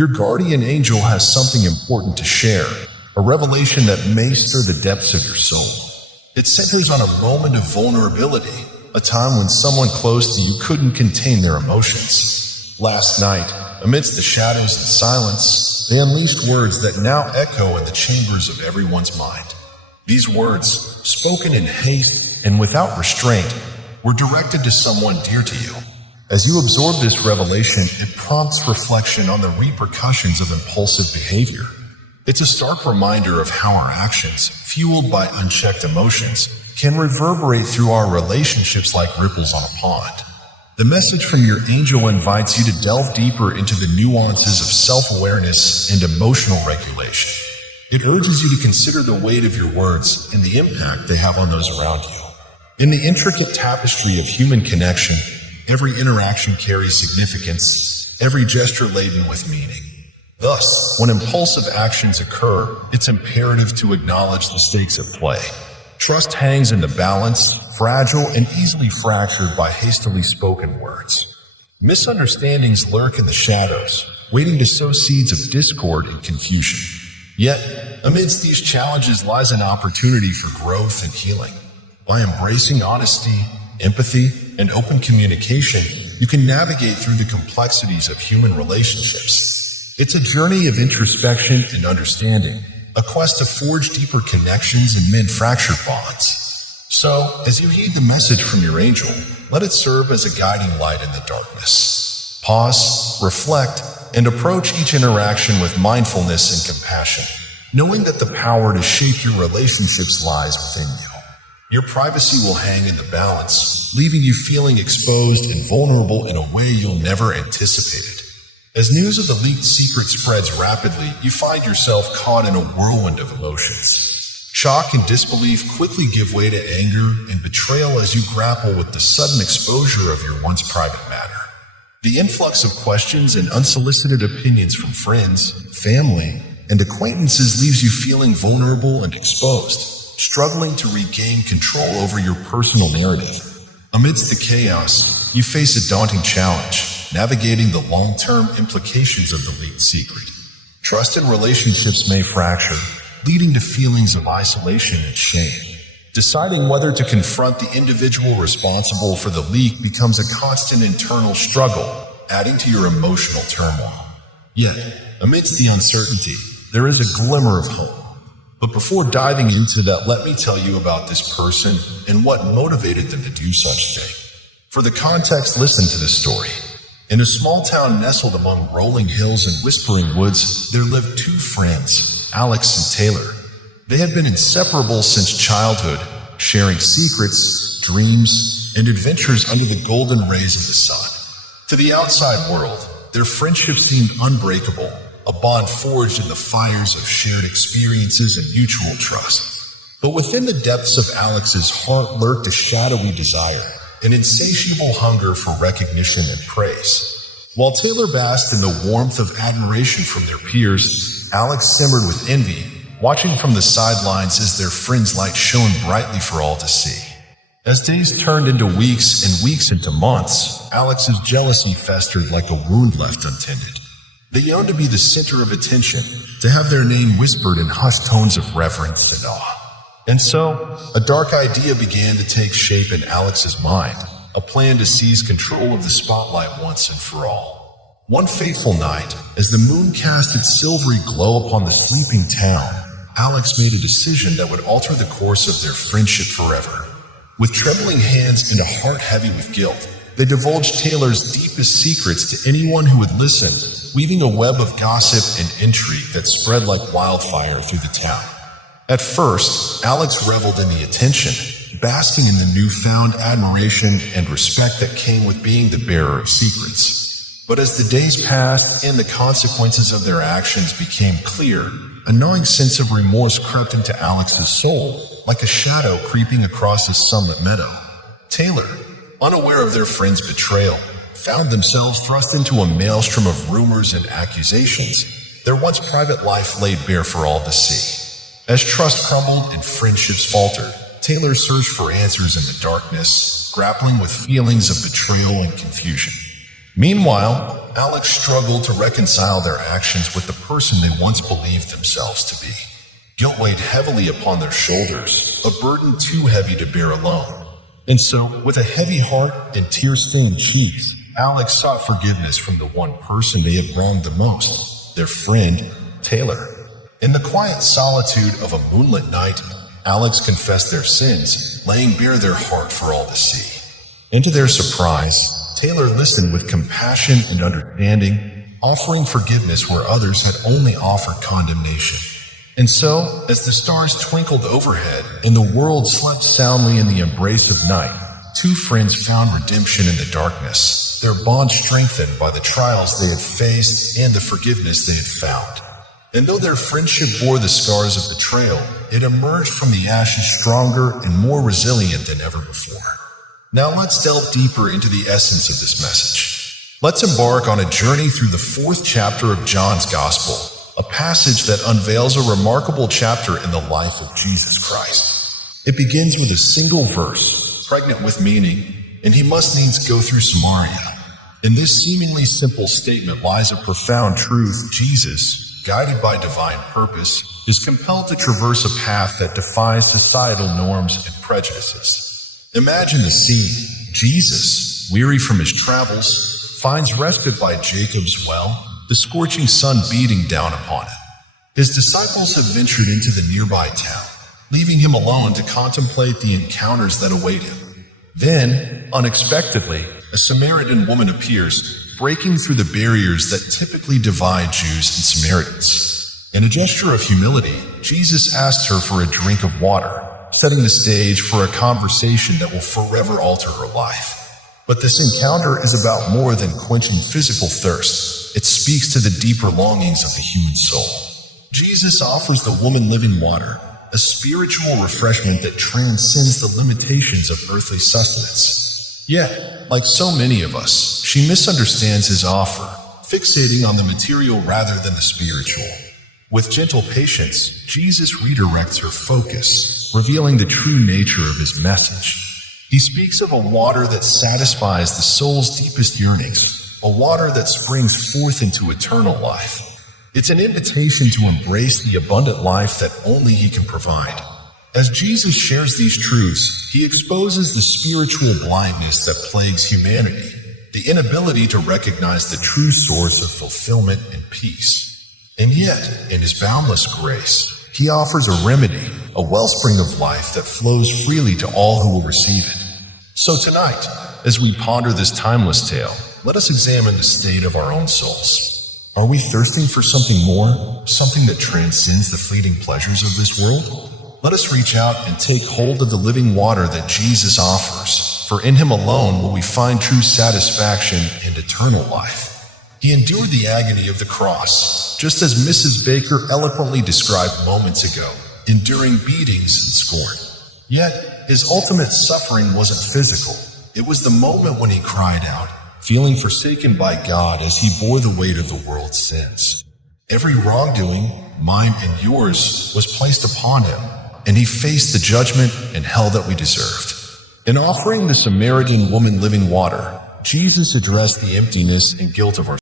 Your guardian angel has something important to share, a revelation that may stir the depths of your soul. It centers on a moment of vulnerability, a time when someone close to you couldn't contain their emotions. Last night, amidst the shadows and silence, they unleashed words that now echo in the chambers of everyone's mind. These words, spoken in haste and without restraint, were directed to someone dear to you. As you absorb this revelation, it prompts reflection on the repercussions of impulsive behavior. It's a stark reminder of how our actions, fueled by unchecked emotions, can reverberate through our relationships like ripples on a pond. The message from your angel invites you to delve deeper into the nuances of self-awareness and emotional regulation. It urges you to consider the weight of your words and the impact they have on those around you. In the intricate tapestry of human connection, every interaction carries significance, every gesture laden with meaning. Thus, when impulsive actions occur, it's imperative to acknowledge the stakes at play. Trust hangs in the balance, fragile and easily fractured by hastily spoken words. Misunderstandings lurk in the shadows, waiting to sow seeds of discord and confusion. Yet, amidst these challenges lies an opportunity for growth and healing. By embracing honesty, empathy, and open communication, you can navigate through the complexities of human relationships. It's a journey of introspection and understanding, a quest to forge deeper connections and mend fractured bonds. So, as you heed the message from your angel, let it serve as a guiding light in the darkness. Pause, reflect, and approach each interaction with mindfulness and compassion, knowing that the power to shape your relationships lies within you. Your privacy will hang in the balance, leaving you feeling exposed and vulnerable in a way you'll never anticipated. As news of the leaked secret spreads rapidly, you find yourself caught in a whirlwind of emotions. Shock and disbelief quickly give way to anger and betrayal as you grapple with the sudden exposure of your once private matter. The influx of questions and unsolicited opinions from friends, family, and acquaintances leaves you feeling vulnerable and exposed, struggling to regain control over your personal narrative. Amidst the chaos, you face a daunting challenge, navigating the long-term implications of the leaked secret. Trust in relationships may fracture, leading to feelings of isolation and shame. Deciding whether to confront the individual responsible for the leak becomes a constant internal struggle, adding to your emotional turmoil. Yet, amidst the uncertainty, there is a glimmer of hope. But before diving into that, let me tell you about this person and what motivated them to do such a thing. For the context, listen to this story. In a small town nestled among rolling hills and whispering woods, there lived two friends, Alex and Taylor. They had been inseparable since childhood, sharing secrets, dreams, and adventures under the golden rays of the sun. To the outside world, their friendship seemed unbreakable, a bond forged in the fires of shared experiences and mutual trust. But within the depths of Alex's heart lurked a shadowy desire, an insatiable hunger for recognition and praise. While Taylor basked in the warmth of admiration from their peers, Alex simmered with envy, watching from the sidelines as their friend's light shone brightly for all to see. As days turned into weeks and weeks into months, Alex's jealousy festered like a wound left untended. They yearned to be the center of attention, to have their name whispered in hushed tones of reverence and awe. And so, a dark idea began to take shape in Alex's mind, a plan to seize control of the spotlight once and for all. One fateful night, as the moon cast its silvery glow upon the sleeping town, Alex made a decision that would alter the course of their friendship forever. With trembling hands and a heart heavy with guilt, they divulged Taylor's deepest secrets to anyone who would listen, weaving a web of gossip and intrigue that spread like wildfire through the town. At first, Alex reveled in the attention, basking in the newfound admiration and respect that came with being the bearer of secrets. But as the days passed and the consequences of their actions became clear, a gnawing sense of remorse crept into Alex's soul, like a shadow creeping across a sunlit meadow. Taylor, unaware of their friend's betrayal, found themselves thrust into a maelstrom of rumors and accusations, their once private life laid bare for all to see. As trust crumbled and friendships faltered, Taylor searched for answers in the darkness, grappling with feelings of betrayal and confusion. Meanwhile, Alex struggled to reconcile their actions with the person they once believed themselves to be. Guilt weighed heavily upon their shoulders, a burden too heavy to bear alone. And so, with a heavy heart and tear-stained cheeks, Alex sought forgiveness from the one person they had wronged the most, their friend, Taylor. In the quiet solitude of a moonlit night, Alex confessed their sins, laying bare their heart for all to see. And to their surprise, Taylor listened with compassion and understanding, offering forgiveness where others had only offered condemnation. And so, as the stars twinkled overhead and the world slept soundly in the embrace of night, two friends found redemption in the darkness, their bond strengthened by the trials they had faced and the forgiveness they had found. And though their friendship bore the scars of betrayal, it emerged from the ashes stronger and more resilient than ever before. Now let's delve deeper into the essence of this message. Let's embark on a journey through the 4th chapter of John's Gospel, a passage that unveils a remarkable chapter in the life of Jesus Christ. It begins with a single verse, pregnant with meaning, and he must needs go through Samaria. In this seemingly simple statement lies a profound truth. Jesus, guided by divine purpose, is compelled to traverse a path that defies societal norms and prejudices. Imagine the scene. Jesus, weary from his travels, finds respite by Jacob's well, the scorching sun beating down upon him. His disciples have ventured into the nearby town, leaving him alone to contemplate the encounters that await him. Then, unexpectedly, a Samaritan woman appears, breaking through the barriers that typically divide Jews and Samaritans. In a gesture of humility, Jesus asks her for a drink of water, setting the stage for a conversation that will forever alter her life. But this encounter is about more than quenching physical thirst. It speaks to the deeper longings of the human soul. Jesus offers the woman living water, a spiritual refreshment that transcends the limitations of earthly sustenance. Yet, like so many of us, she misunderstands his offer, fixating on the material rather than the spiritual. With gentle patience, Jesus redirects her focus, revealing the true nature of his message. He speaks of a water that satisfies the soul's deepest yearnings, a water that springs forth into eternal life. It's an invitation to embrace the abundant life that only he can provide. As Jesus shares these truths, he exposes the spiritual blindness that plagues humanity, the inability to recognize the true source of fulfillment and peace. And yet, in his boundless grace, he offers a remedy, a wellspring of life that flows freely to all who will receive it. So tonight, as we ponder this timeless tale, let us examine the state of our own souls. Are we thirsting for something more, something that transcends the fleeting pleasures of this world? Let us reach out and take hold of the living water that Jesus offers, for in him alone will we find true satisfaction and eternal life. He endured the agony of the cross, just as Mrs. Baker eloquently described moments ago, enduring beatings and scorn. Yet, his ultimate suffering wasn't physical. It was the moment when he cried out, feeling forsaken by God as he bore the weight of the world's sins. Every wrongdoing, mine and yours, was placed upon him, and he faced the judgment and hell that we deserved. In offering the Samaritan woman living water, Jesus addressed the emptiness and guilt of our